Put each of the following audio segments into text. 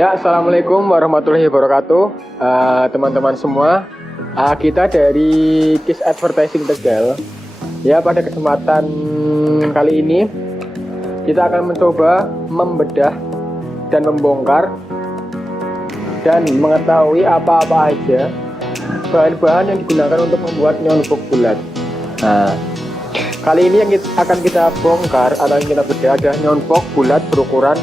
Ya, assalamualaikum warahmatullahi wabarakatuh, teman-teman semua. Kita dari KIS Advertising Tegal. Ya, pada kesempatan kali ini kita akan mencoba membedah dan membongkar dan mengetahui apa-apa aja bahan-bahan yang digunakan untuk membuat neonbox bulat. Nah, kali ini yang akan kita bongkar atau yang kita bedah adalah neonbox bulat berukuran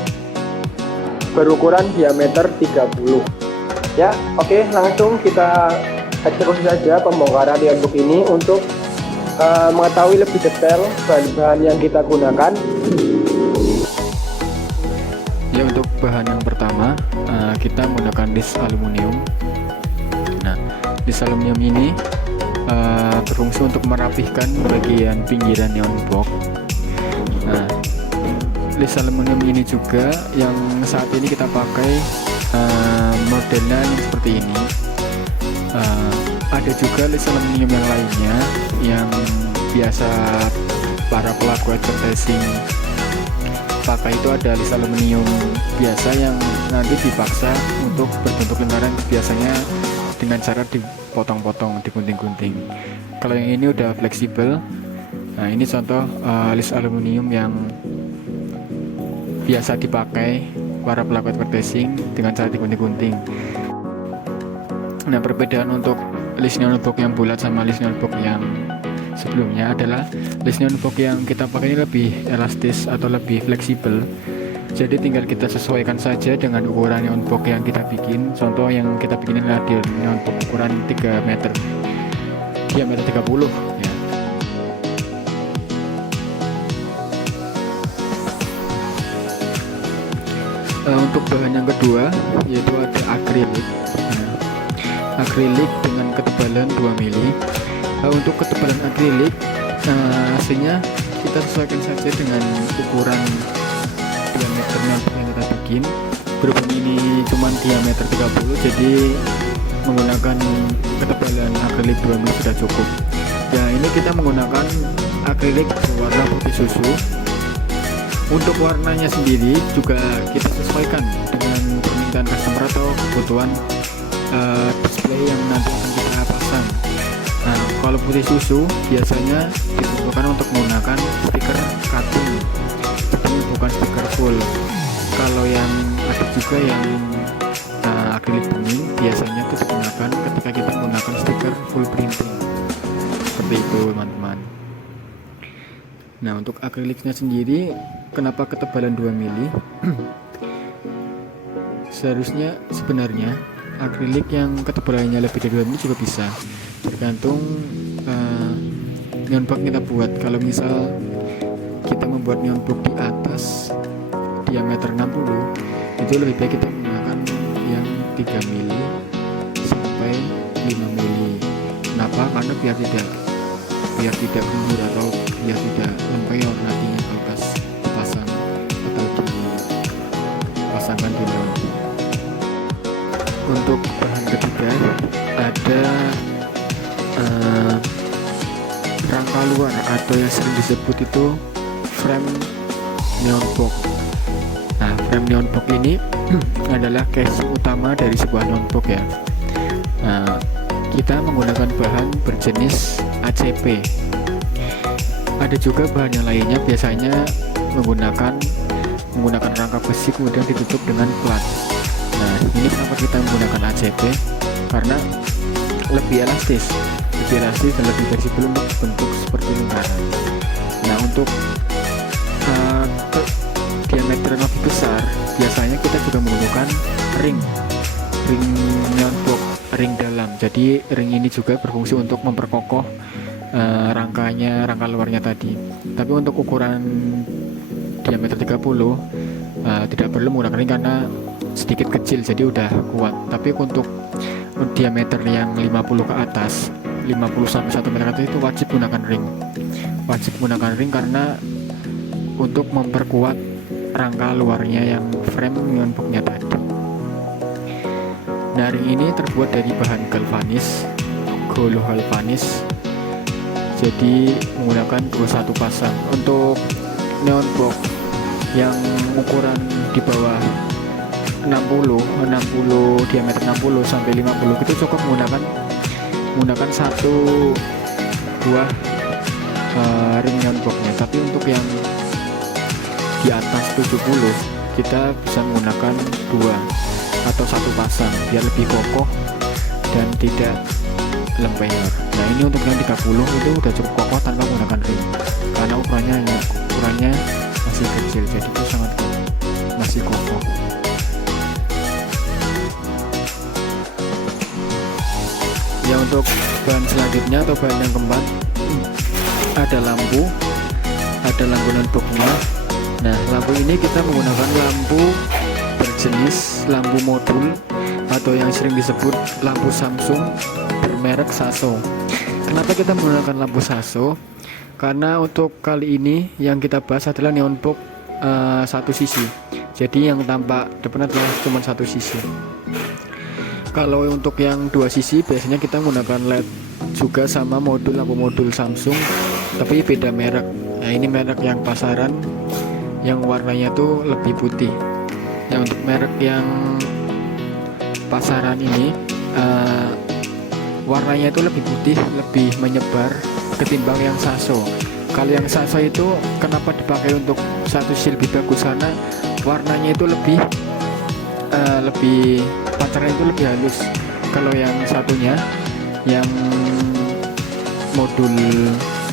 diameter 30. Ya, oke, langsung kita eksekusi saja pembongkaran neonbox ini untuk mengetahui lebih detail bahan-bahan yang kita gunakan. Ya, untuk bahan yang pertama kita menggunakan list aluminium. Nah, list aluminium ini berfungsi untuk merapihkan bagian pinggiran neonbox. Nah, list aluminium ini juga yang saat ini kita pakai modelnya yang seperti ini. Ada juga list aluminium yang lainnya yang biasa para pelaku advertising pakai. Itu ada list aluminium biasa yang nanti dipaksa untuk berbentuk lingkaran, biasanya dengan cara dipotong-potong, digunting-gunting. Kalau yang ini udah fleksibel. Nah, ini contoh list aluminium yang biasa dipakai para pelaku advertising dengan cara digunting-gunting. Nah, perbedaan untuk list neonbox yang bulat sama list neonbox yang sebelumnya adalah list neonbox yang kita pakai ini lebih elastis atau lebih fleksibel. Jadi tinggal kita sesuaikan saja dengan ukuran neonbox yang kita bikin. Contoh yang kita bikin adalah di neonbox ukuran 3 meter diameter 30 ya. Untuk bahan yang kedua yaitu ada akrilik. Akrilik dengan ketebalan 2 mili. Untuk ketebalan akrilik hasilnya kita sesuaikan saja dengan ukuran diameter yang kita bikin. Berhubung ini cuma diameter 30, jadi menggunakan ketebalan akrilik 2 mili sudah cukup. Nah, ini kita menggunakan akrilik berwarna putih susu. Untuk warnanya sendiri juga kita sesuaikan dengan permintaan customer atau kebutuhan display yang nanti akan kita pasang. Nah, kalau putih susu biasanya dibutuhkan untuk menggunakan stiker cutting, jadi bukan stiker full. Kalau yang ada juga yang akrilik bening, biasanya itu digunakan ketika kita menggunakan stiker full printing. Seperti itu, teman-teman. Nah, untuk akriliknya sendiri kenapa ketebalan 2 mili? Sebenarnya akrilik yang ketebalannya lebih dari 2 mili juga bisa, tergantung neonbox kita buat. Kalau misal kita membuat neonbox di atas diameter 60, itu lebih baik kita menggunakan yang 3 mili sampai 5 mili. Kenapa? Karena biar tidak gembur atau biar tidak lempeyor nantinya kalau pas dipasang atau dipasangkan di neonbox. Untuk bahan ketiga ada rangka luar atau yang sering disebut itu frame neonbox. Nah, frame neonbox ini adalah casing utama dari sebuah neonbox ya. Nah, kita menggunakan bahan berjenis ACP. Ada juga bahan yang lainnya, biasanya menggunakan rangka besi kemudian ditutup dengan plat. Nah, ini kenapa kita menggunakan ACP? Karena lebih elastis dan lebih fleksibel untuk bentuk seperti lingkaran. Nah, untuk diameter yang lebih besar, biasanya kita juga menggunakan ring neonbox, ring dalam. Jadi ring ini juga berfungsi untuk memperkokoh rangka luarnya tadi. Tapi untuk ukuran diameter 30 tidak perlu menggunakan ring karena sedikit kecil, jadi udah kuat. Tapi untuk diameter yang 50 ke atas, 50 sampai 1 meter itu wajib menggunakan ring karena untuk memperkuat rangka luarnya yang frame neonboxnya tadi. Nah, ring ini terbuat dari bahan galvanis, jadi menggunakan 21 pasang. Untuk neonbox yang ukuran di bawah diameter 60 sampai 50 itu cukup menggunakan satu buah ring neon boxnya. Tapi untuk yang di atas 70 kita bisa menggunakan dua atau satu pasang biar lebih kokoh dan tidak lempeng. Nah ini untuk yang 30 itu udah cukup kokoh tanpa menggunakan ring, karena ukurannya masih kecil, jadi itu sangat masih kokoh. Ya untuk bahan selanjutnya atau bahan yang keempat ada lampu notebooknya. Nah lampu ini kita menggunakan lampu berjenis lampu modul atau yang sering disebut lampu Samsung bermerek Saso. Kenapa kita menggunakan lampu Saso? Karena untuk kali ini yang kita bahas adalah neon box satu sisi, jadi yang tampak depan adalah cuma satu sisi. Kalau untuk yang dua sisi biasanya kita menggunakan LED juga sama lampu modul Samsung, tapi beda merek. Nah ini merek yang pasaran yang warnanya tuh lebih putih. Nah untuk merek yang pasaran ini warnanya itu lebih putih, lebih menyebar ketimbang yang Saso. Kalau yang Saso itu kenapa dipakai untuk satu sisi lebih bagus, karena warnanya itu lebih pancarannya itu lebih halus. Kalau yang satunya, yang modul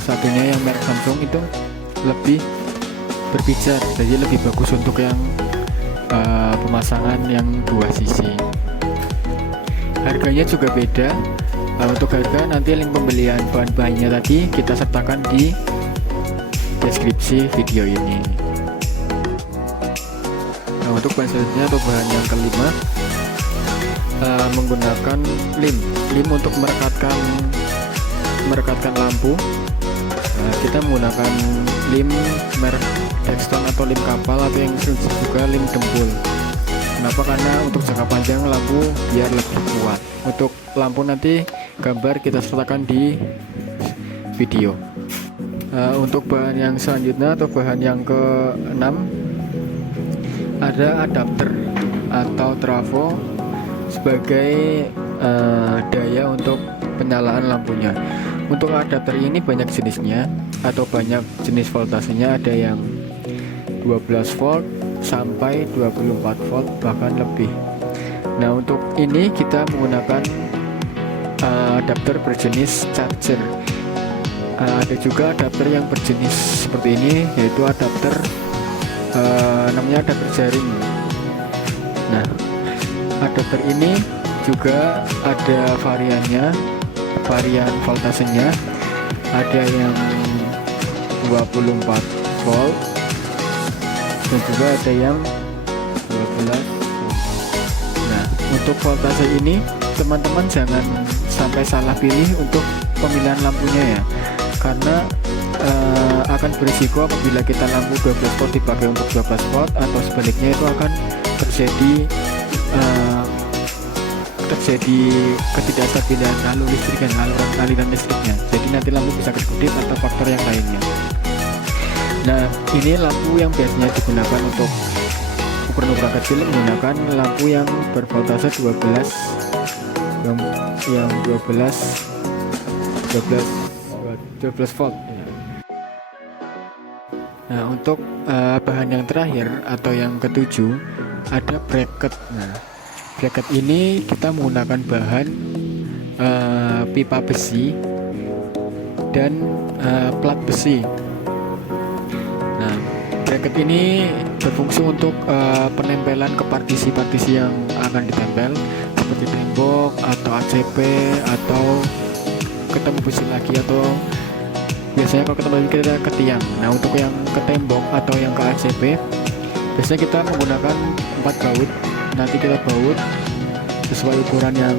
satunya yang merek Samsung itu lebih berpijar, jadi lebih bagus untuk yang pemasangan yang dua sisi. Harganya juga beda. Untuk harga nanti link pembelian bahan-bahannya tadi kita sertakan di deskripsi video ini. Nah untuk bahan selanjutnya atau bahan yang kelima menggunakan lem untuk merekatkan lampu. Kita menggunakan lem merek Dexton atau lem kapal atau yang juga lem dempul. Kenapa? Karena untuk jangka panjang lampu biar lebih kuat. Untuk lampu nanti gambar kita sertakan di video. Untuk bahan yang selanjutnya atau bahan yang ke-6 ada adapter atau trafo sebagai daya untuk penyalaan lampunya. Untuk adapter ini banyak jenisnya atau banyak jenis voltasenya, ada yang 12 volt sampai 24 volt bahkan lebih. Nah untuk ini kita menggunakan adapter berjenis charger. Ada juga adapter yang berjenis seperti ini, yaitu adapter namanya adapter jaring. Nah adapter ini juga ada varian voltasenya, ada yang 24 volt dan juga ada yang 12 volt. Nah untuk voltase ini teman-teman jangan sampai salah pilih untuk pemilihan lampunya ya, karena akan berisiko apabila kita lampu 12 volt dipakai untuk 12 volt atau sebaliknya itu akan terjadi ketidakstabilan alur listrik dan aliran listriknya, jadi nanti lampu bisa kedip atau faktor yang lainnya. Nah ini lampu yang biasanya digunakan untuk ukuran kecil menggunakan lampu yang bervoltase 12 volt. Nah untuk bahan yang terakhir atau yang ketujuh ada bracket. Nah bracket ini kita menggunakan bahan pipa besi dan plat besi. Nah bracket ini berfungsi untuk penempelan ke partisi-partisi yang akan ditempel seperti tembok atau ACP atau ketemu besi lagi, atau biasanya kalau ketemu lagi kita ke tiang. Nah untuk yang ke tembok atau yang ke ACP biasanya kita menggunakan 4 baut. Nanti kita baut sesuai ukuran yang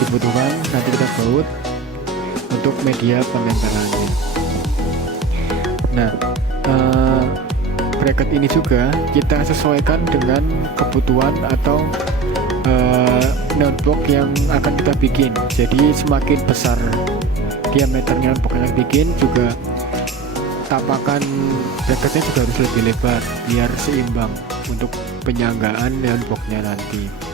dibutuhkan, nanti kita baut untuk media penempelannya. Nah bracket ini juga kita sesuaikan dengan kebutuhan atau notebook yang akan kita bikin. Jadi semakin besar diameternya notebook yang bikin juga tapakan bracketnya juga harus lebih lebar biar seimbang untuk penyanggaan neon boxnya nanti.